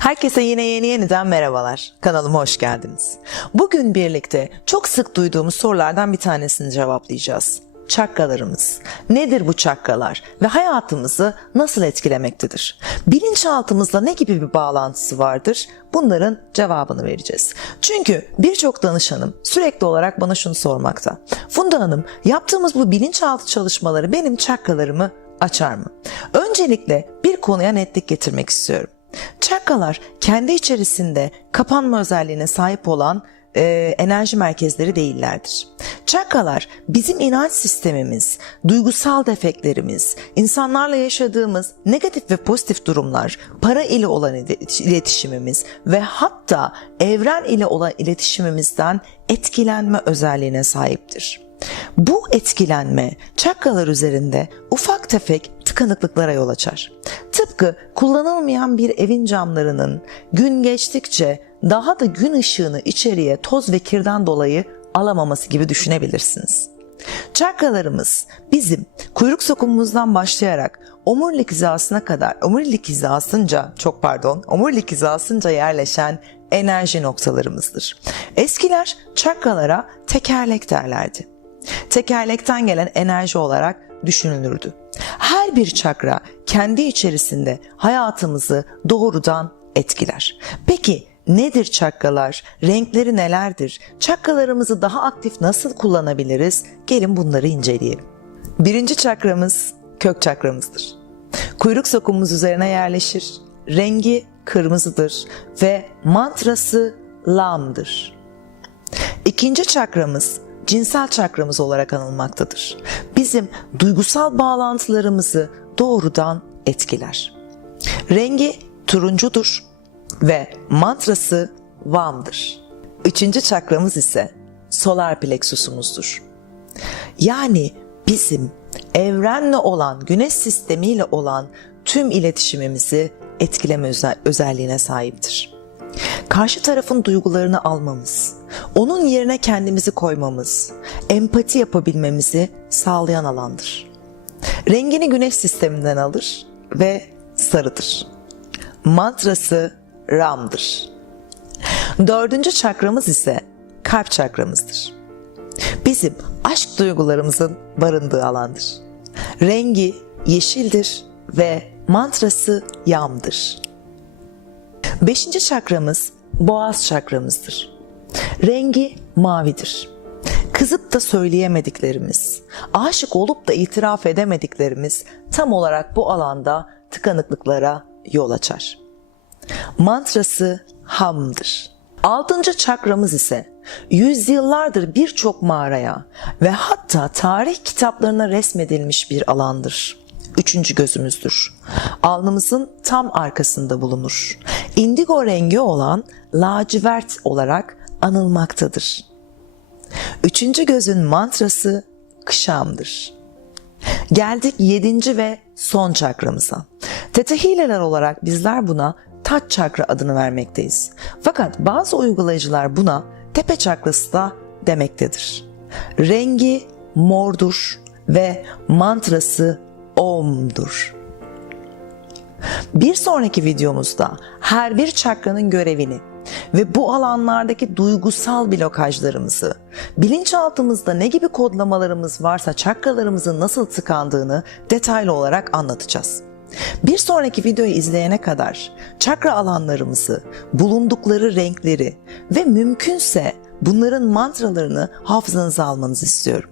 Herkese yine yeni yeniden merhabalar. Kanalıma hoş geldiniz. Bugün birlikte çok sık duyduğumuz sorulardan bir tanesini cevaplayacağız. Çakralarımız. Nedir bu çakralar ve hayatımızı nasıl etkilemektedir? Bilinçaltımızla ne gibi bir bağlantısı vardır? Bunların cevabını vereceğiz. Çünkü birçok danışanım sürekli olarak bana şunu sormakta. Funda Hanım yaptığımız bu bilinçaltı çalışmaları benim çakralarımı açar mı? Öncelikle bir konuya netlik getirmek istiyorum. Çakralar kendi içerisinde kapanma özelliğine sahip olan e, enerji merkezleri değillerdir. Çakralar bizim inanç sistemimiz, duygusal defeklerimiz, insanlarla yaşadığımız negatif ve pozitif durumlar, para ile olan iletişimimiz ve hatta evren ile olan iletişimimizden etkilenme özelliğine sahiptir. Bu etkilenme çakralar üzerinde ufak tefek tıkanıklıklara yol açar. Tıpkı kullanılmayan bir evin camlarının gün geçtikçe daha da gün ışığını içeriye toz ve kirden dolayı alamaması gibi düşünebilirsiniz. Çakralarımız bizim kuyruk sokumumuzdan başlayarak omurilik hizasına kadar, omurilik hizasınca çok pardon, omurilik hizasınca yerleşen enerji noktalarımızdır. Eskiler çakralara tekerlek derlerdi. Tekerlekten gelen enerji olarak düşünülürdü. Her bir çakra kendi içerisinde hayatımızı doğrudan etkiler. Peki nedir çakralar? Renkleri nelerdir? Çakralarımızı daha aktif nasıl kullanabiliriz? Gelin bunları inceleyelim. Birinci çakramız kök çakramızdır. Kuyruk sokumumuz üzerine yerleşir. Rengi kırmızıdır ve mantrası lamdır. İkinci çakramız cinsel çakramız olarak anılmaktadır. Bizim duygusal bağlantılarımızı doğrudan etkiler. Rengi turuncudur ve mantrası Vam'dır. Üçüncü çakramız ise solar plexusumuzdur. Yani bizim evrenle olan, güneş sistemiyle olan tüm iletişimimizi etkileme özel- özelliğine sahiptir. Karşı tarafın duygularını almamız, onun yerine kendimizi koymamız, empati yapabilmemizi sağlayan alandır. Rengini güneş sisteminden alır ve sarıdır. Mantrası Ram'dır. Dördüncü çakramız ise kalp çakramızdır. Bizim aşk duygularımızın barındığı alandır. Rengi yeşildir ve mantrası Yam'dır. Beşinci çakramız boğaz çakramızdır. Rengi mavidir. Kızıp da söyleyemediklerimiz, aşık olup da itiraf edemediklerimiz tam olarak bu alanda tıkanıklıklara yol açar. Mantrası hamdır. Altıncı çakramız ise yüzyıllardır birçok mağaraya ve hatta tarih kitaplarına resmedilmiş bir alandır. Üçüncü gözümüzdür. Alnımızın tam arkasında bulunur. İndigo rengi olan lacivert olarak anılmaktadır. Üçüncü gözün mantrası kışamdır. Geldik yedinci ve son çakramıza. Tetehileler olarak bizler buna taç çakra adını vermekteyiz. Fakat bazı uygulayıcılar buna tepe çakrası da demektedir. Rengi mordur ve mantrası Om'dur. Bir sonraki videomuzda her bir çakranın görevini ve bu alanlardaki duygusal blokajlarımızı, bilinçaltımızda ne gibi kodlamalarımız varsa çakralarımızın nasıl tıkandığını detaylı olarak anlatacağız. Bir sonraki videoyu izleyene kadar çakra alanlarımızı, bulundukları renkleri ve mümkünse bunların mantralarını hafızanıza almanızı istiyorum.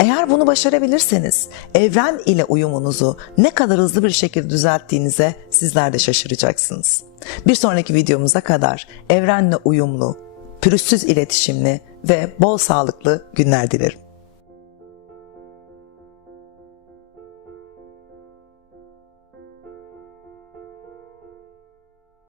Eğer bunu başarabilirseniz evren ile uyumunuzu ne kadar hızlı bir şekilde düzelttiğinize sizler de şaşıracaksınız. Bir sonraki videomuza kadar evrenle uyumlu, pürüzsüz iletişimli ve bol sağlıklı günler dilerim.